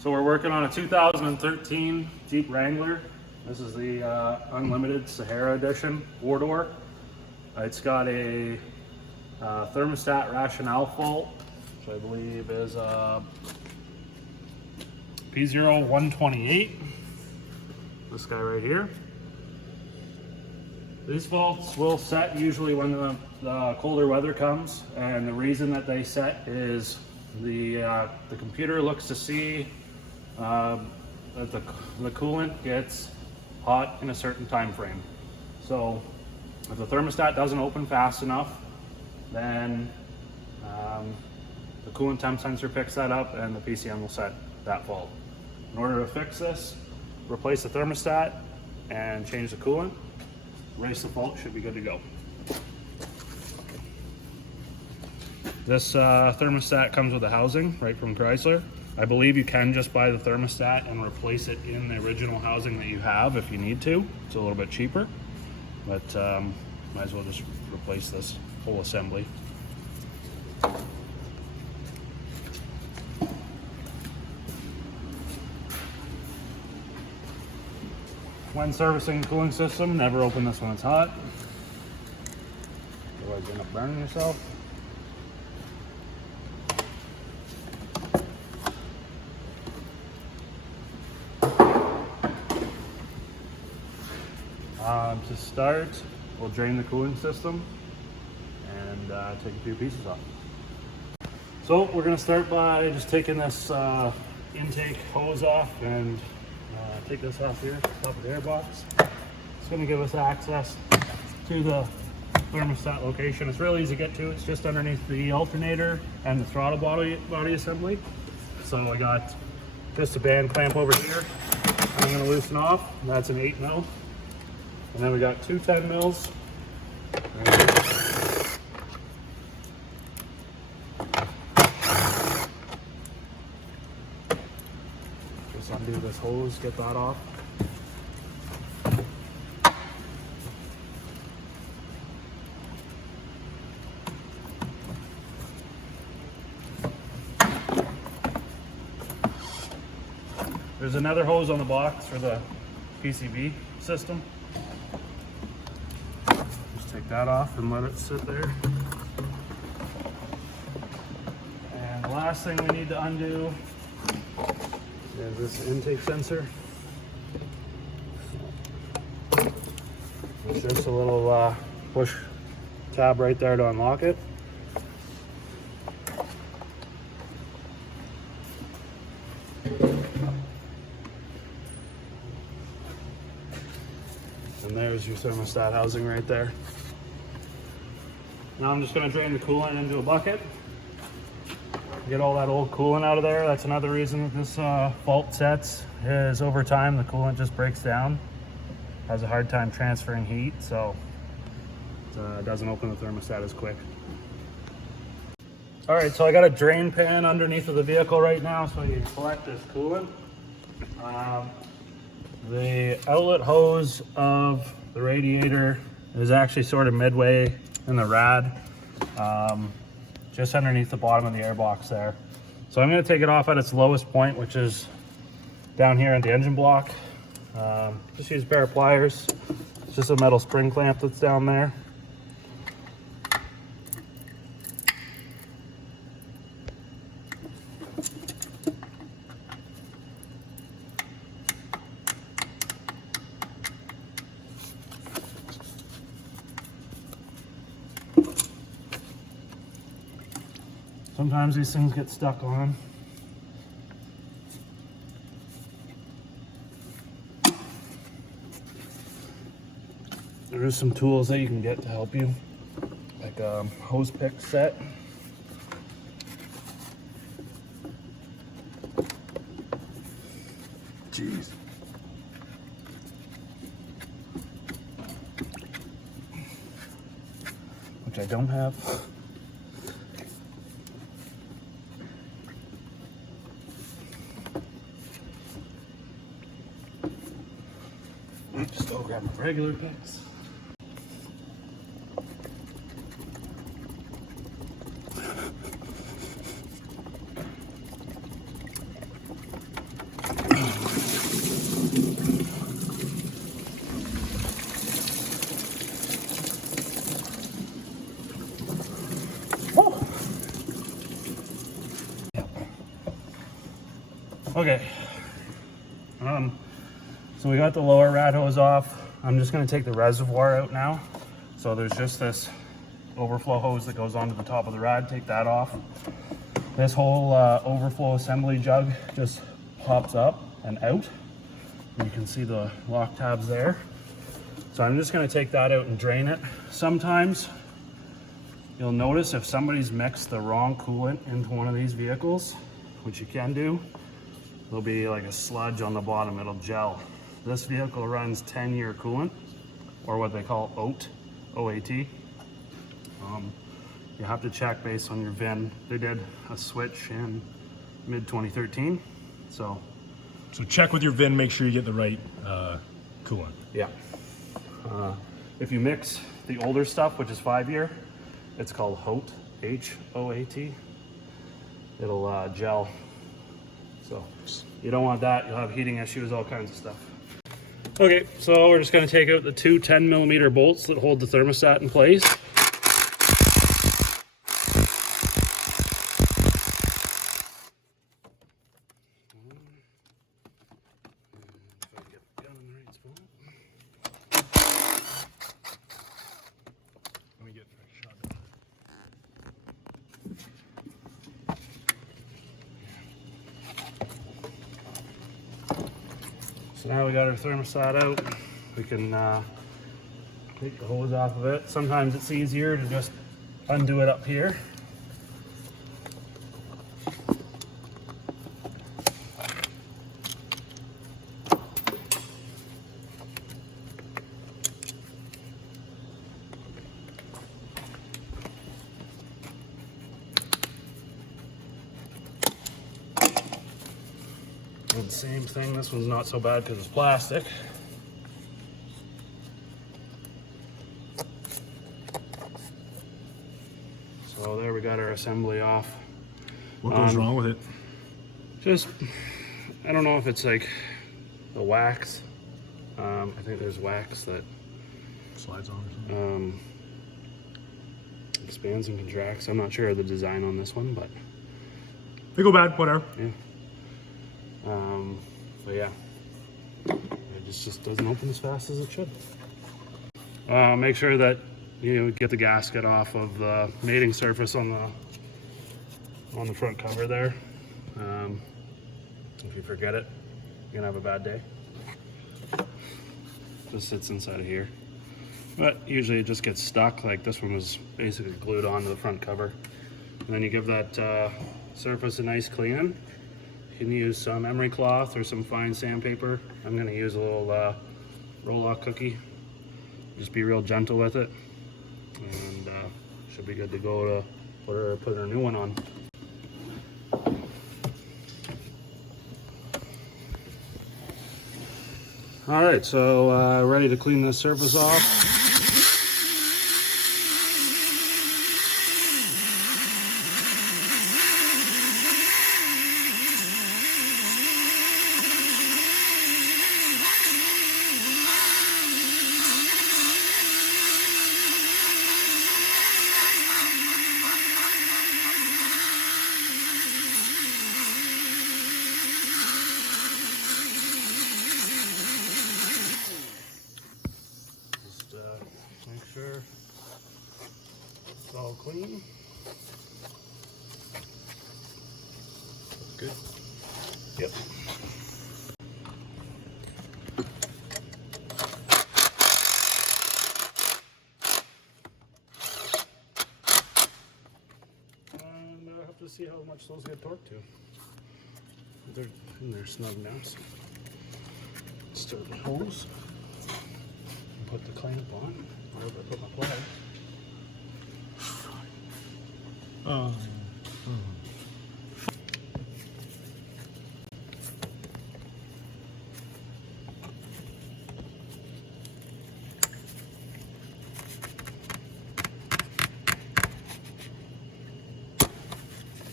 So we're working on a 2013 Jeep Wrangler. This is the Unlimited Sahara Edition 4-door. It's got a thermostat rationale fault, which I believe is P0128. This guy right here. These faults will set usually when the colder weather comes, and the reason that they set is the computer looks to see that the coolant gets hot in a certain time frame. So if the thermostat doesn't open fast enough, then the coolant temp sensor picks that up and the PCM will set that fault. In order to fix this, replace the thermostat and change the coolant. Erase the fault, should be good to go. This thermostat comes with a housing right from Chrysler. I believe you can just buy the thermostat and replace it in the original housing that you have if you need to. It's a little bit cheaper, but might as well just replace this whole assembly. When servicing the cooling system, never open this when it's hot. Otherwise you end up burning yourself. To start, we'll drain the cooling system and take a few pieces off. So we're going to start by just taking this intake hose off and take this off here, top of the air box. It's going to give us access to the thermostat location. It's really easy to get to. It's just underneath the alternator and the throttle body assembly. So I got just a band clamp over here. I'm going to loosen off. That's an 8 mil. And then we got two 10 mils. Just undo this hose, get that off. There's another hose on the box for the PCB system. Take that off and let it sit there. And the last thing we need to undo is this intake sensor. There's just a little push tab right there to unlock it. And there's your thermostat housing right there. Now I'm just going to drain the coolant into a bucket. Get all that old coolant out of there. That's another reason that this fault sets, is over time the coolant just breaks down. Has a hard time transferring heat, so it doesn't open the thermostat as quick. Alright, so I got a drain pan underneath of the vehicle right now so you can collect this coolant. The outlet hose of the radiator is actually sort of midway in the rad, just underneath the bottom of the air box there. So I'm going to take it off at its lowest point, which is down here at the engine block. Just use a pair of pliers. It's just a metal spring clamp that's down there. Sometimes these things get stuck on. There is some tools that you can get to help you, like a hose pick set. Jeez. Which I don't have. Just go grab my regular picks. Okay. So we got the lower rat hose off. I'm just going to take the reservoir out now. So there's just this overflow hose that goes onto the top of the rod. Take that off. This whole overflow assembly jug just pops up and out. You can see the lock tabs there. So I'm just going to take that out and drain it. Sometimes you'll notice if somebody's mixed the wrong coolant into one of these vehicles, which you can do, there'll be like a sludge on the bottom, it'll gel. This vehicle runs 10-year coolant, or what they call OAT, O-A-T. You have to check based on your VIN. They did a switch in mid-2013, so check with your VIN, make sure you get the right coolant. yeah. If you mix the older stuff, which is 5-year, it's called HOAT, H-O-A-T. It'll gel. So you don't want that. You'll have heating issues, all kinds of stuff. Okay, so we're just going to take out the two 10mm bolts that hold the thermostat in place. So now we got our thermostat out. We can take the hose off of it. Sometimes it's easier to just undo it up here. And same thing, this one's not so bad because it's plastic. So there we got our assembly off. What goes wrong with it? Just, I don't know if it's like the wax. I think there's wax that Slides on or something? Expands and contracts. I'm not sure of the design on this one, but They go bad, whatever. yeah. But yeah, it just doesn't open as fast as it should. Make sure that you get the gasket off of the mating surface on the front cover there. If you forget it, you're gonna have a bad day. Just sits inside of here, but usually it just gets stuck. Like this one was basically glued onto the front cover, and then you give that surface a nice cleaning. You can use some emery cloth or some fine sandpaper. I'm gonna use a little roll-off cookie. Just be real gentle with it, and should be good to go to put our new one on. All right, so ready to clean this surface off. Make sure it's all clean. Good. Yep. And I have to see how much those get torqued to. They're snug now. So start the hose. Put the clamp on. Where did I put my pliers?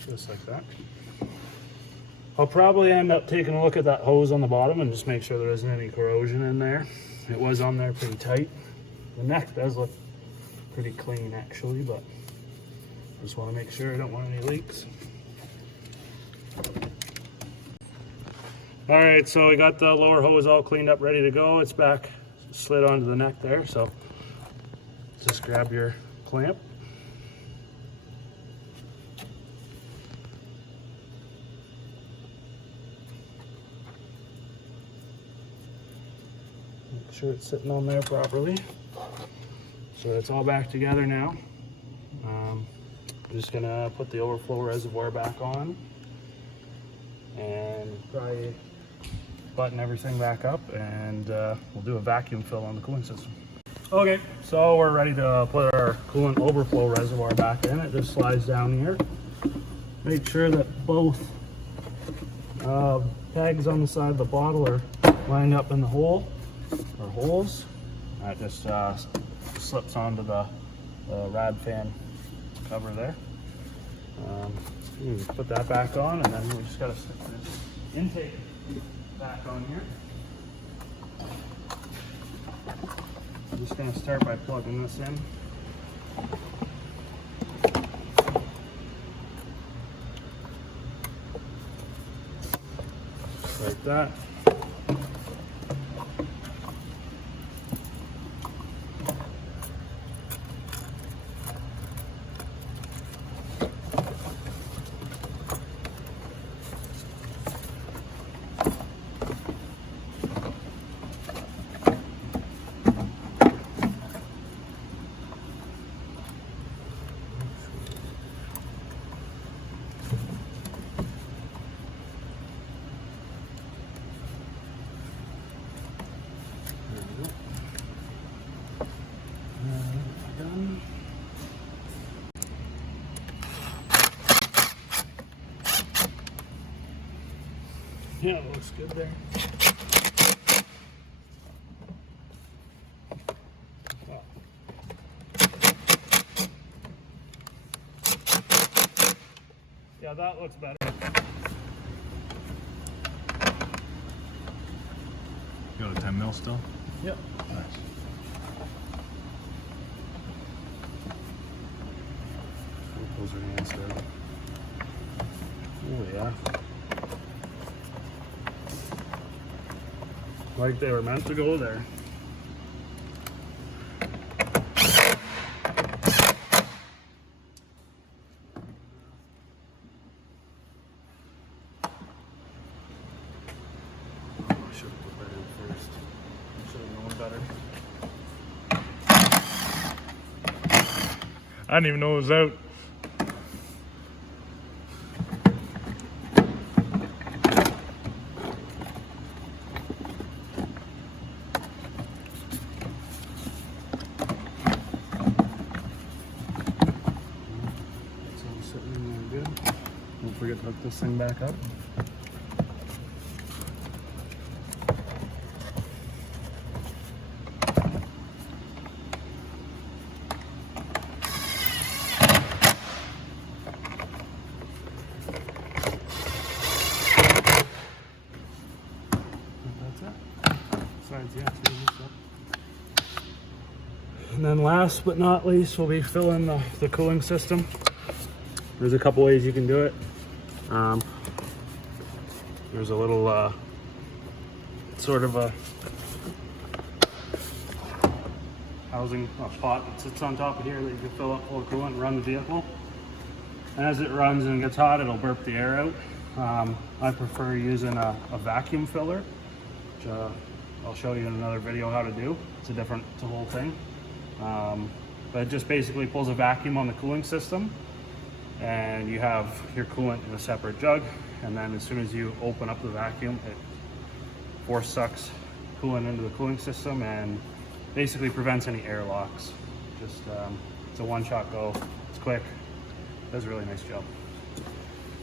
Just like that. I'll probably end up taking a look at that hose on the bottom and just make sure there isn't any corrosion in there. It was on there pretty tight. The neck does look pretty clean actually, but I just want to make sure I don't want any leaks. All right, so we got the lower hose all cleaned up, ready to go. It's back slid onto the neck there, so just grab your clamp. Make sure it's sitting on there properly. So it's all back together now. I'm just gonna put the overflow reservoir back on and probably button everything back up, and we'll do a vacuum fill on the cooling system. Okay, so we're ready to put our coolant overflow reservoir back in. It just slides down here. Make sure that both pegs on the side of the bottle are lined up in the hole or holes. That just slips onto the rad fan cover there. Put that back on, and then we just got to stick this intake back on here. I'm just going to start by plugging this in. Like that. Yeah, it looks good there. Wow. Yeah, that looks better. You got a 10 mil still? Yep. Nice. Those are hands there. Oh yeah. Like they were meant to go there. I should have put that in first. Should have known better. I didn't even know it was out. Don't forget to hook this thing back up. That's it. Besides, yeah, it's really up. And then last but not least, we'll be filling the cooling system. There's a couple ways you can do it. There's a little sort of a housing, a pot that sits on top of here that you can fill up full of coolant and run the vehicle. And as it runs and gets hot, it'll burp the air out. I prefer using a vacuum filler, which I'll show you in another video how to do. It's a whole thing. But it just basically pulls a vacuum on the cooling system, and you have your coolant in a separate jug, and then as soon as you open up the vacuum, it force sucks coolant into the cooling system and basically prevents any air locks. Just it's a one-shot go. It's quick. Does a really nice job.